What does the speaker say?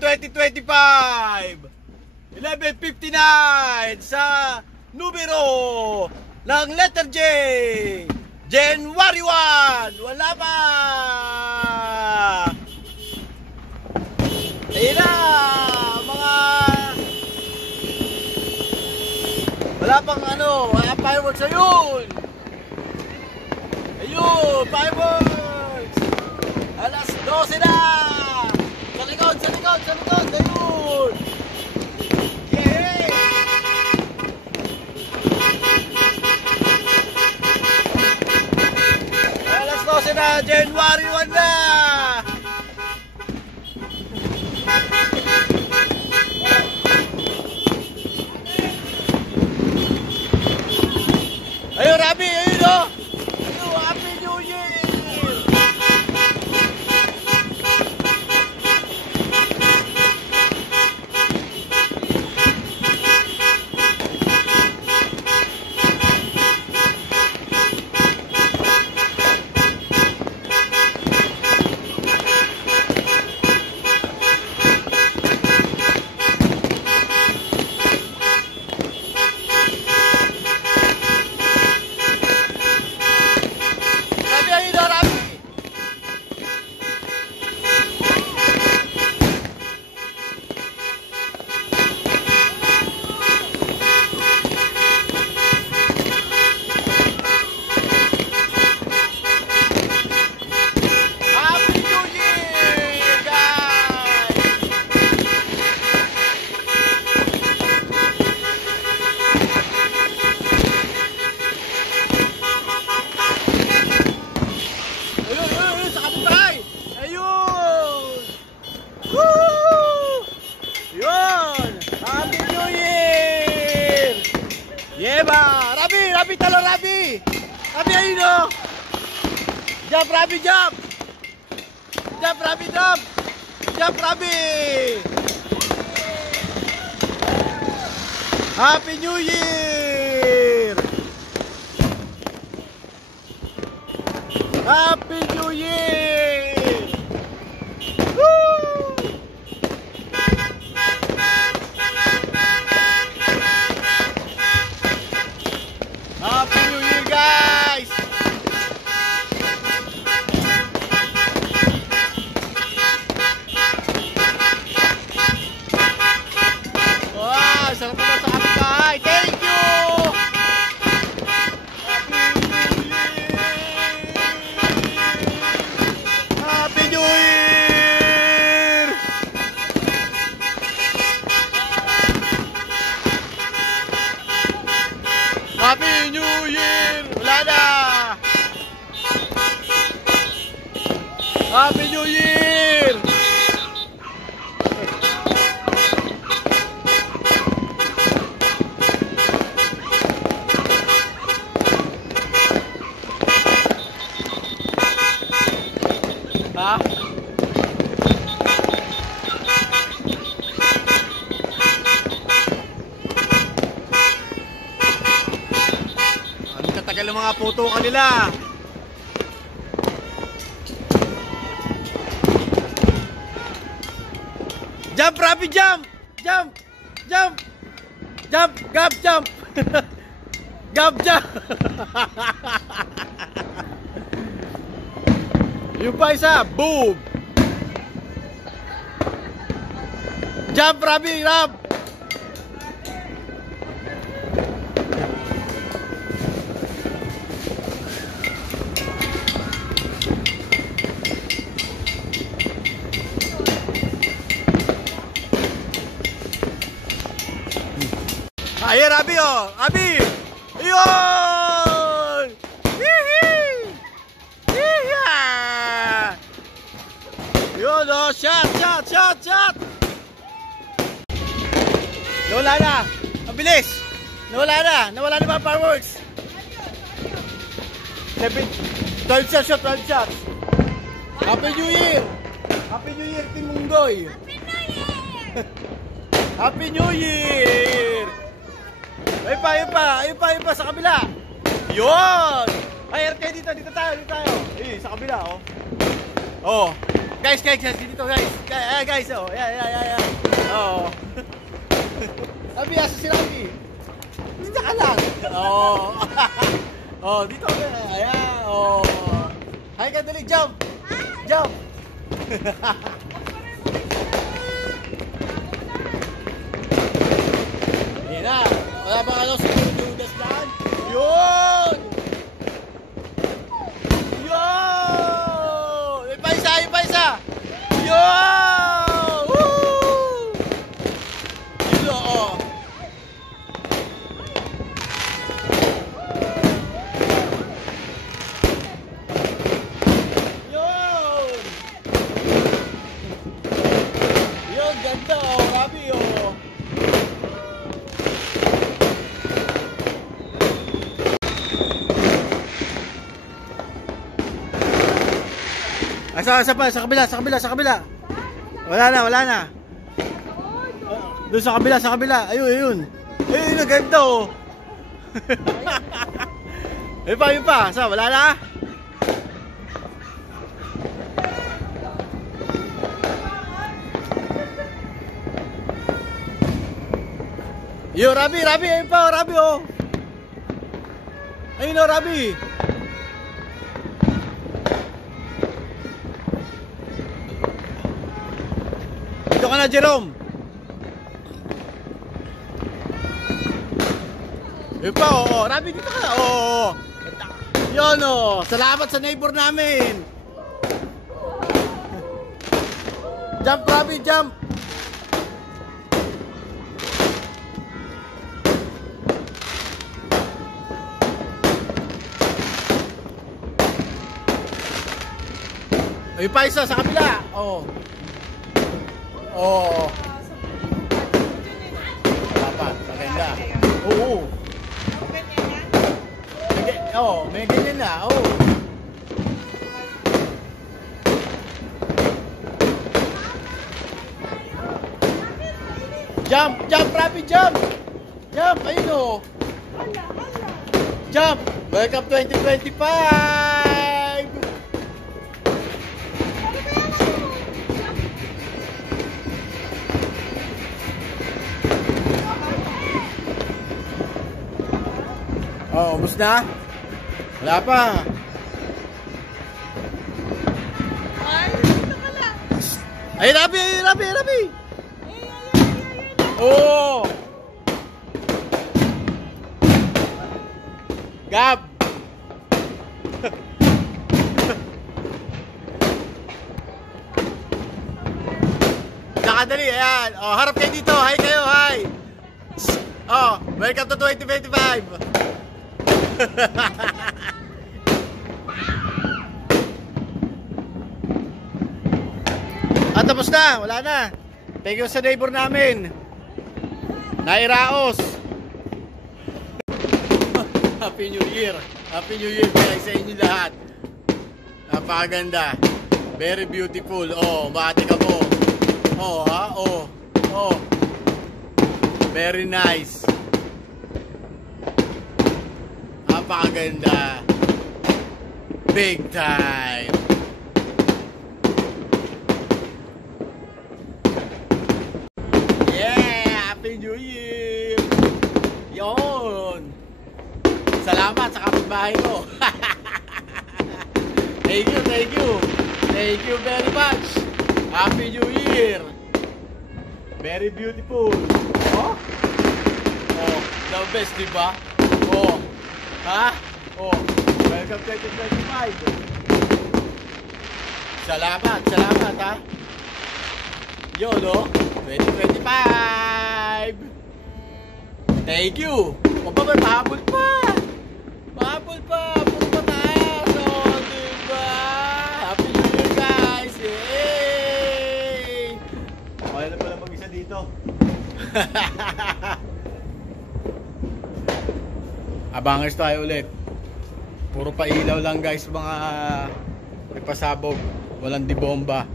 2025 11:59 sa numero ng letter J, January 1. Wala pa. Ayun na, mga wala pang wala fireworks. Ayun, fireworks. Alas 12 na. Sa likod. Ayun. Yay! Alas 12 na, January 1 na. Ayun, Rabi, ayun o. Ayun, Happy New Year. Yeba! Rabi, talo Rabi! Rabi, ayun o! Jump, Rabi, jump! Jump, Rabi, jump! Jump, Rabi! Happy New Year! Happy New Year! Woo! Happy New Year, guys! Wow, sarap na sa kapitay! Thank you! Happy New Year! Happy New Year! Wala na! Happy New Year! Ha? Ang katagal ng mga puto kanila. Jump, Rabi, jump! Jump! Jump! Jump! Gab, jump! Gab, jump! Yung pa isa, boom! Jump, Rabi, Rab! Ayan, Rabi, oh! Rabi! Ayun! Hihi! Hiha! Yun, oh! Shot! Nawala na! Ang bilis! Nawala na mga fireworks! 12 shots! Happy New Year! Happy New Year, Team Munggoy! Happy New Year! Ayun pa sa kabila. Yun! Ay, RK dito tayo. Eh, sa kabila, oh. Oh. Guys, dito guys. Guys, oh. Yeah. Oh. Rabi, asa si Rabi? Dito ka lang. Oh. Oh, dito ka. Ayan, oh. Hi ka, dali, jump. Jump. Yan na. Wala bang ano si Judas lang? Yun! Yun! Yung pa isa! Yun! Woo! Yun, oh. Yun! Yun, ganda, oh. Rabi, oh. Sa kabila. Wala na. Doon sa kabila. Ayun. Ayun, ang ganda, oh. Yun pa. Wala na? Yo, Rabi, ayun pa, Rabi, oh. Ayun, oh, Rabi. Dito ka na, Jerome. Yun pa, oo. Rabi, dito ka na. Oo. Yun, oh. Salamat sa neighbor namin. Jump, Rabi, jump. Ayun pa isa sa kabila. Oo. Oo. Dapat, maganda. Oo. May ganyan na. Oo. Jump, Rabi, jump. Jump, ayun o. Jump. Welcome 2025. Oh, ubos na? Wala pa. Ay, Rabi. Oh. Gab. Nakadali, ayan. Oh, harap kayo dito. Hi kayo, hi. Oh, welcome to 2025. At tapos na, wala na. Thank you sa neighbor namin, Nairaos. Happy New Year guys sa inyo lahat. Napakaganda, very beautiful. Oh, bati ka po. Oh, ha? Oh, very nice. Napakaganda. Big time. Yeah, Happy New Year. Yon. Salamat sa kapitbahay ko. Thank you very much. Happy New Year. Very beautiful. Oh, the best, diba? Oh, ha? Oh, welcome 2025. Salamat, ha? YOLO 2025. Thank you. May pahabol pa. Puro mataas. Oh, diba? Happy New Year, guys. Yay! Kaya na pala mag-isa dito. Abangers tayo ulit. Puro pailaw lang, guys, mga may pasabog. Walang dibomba.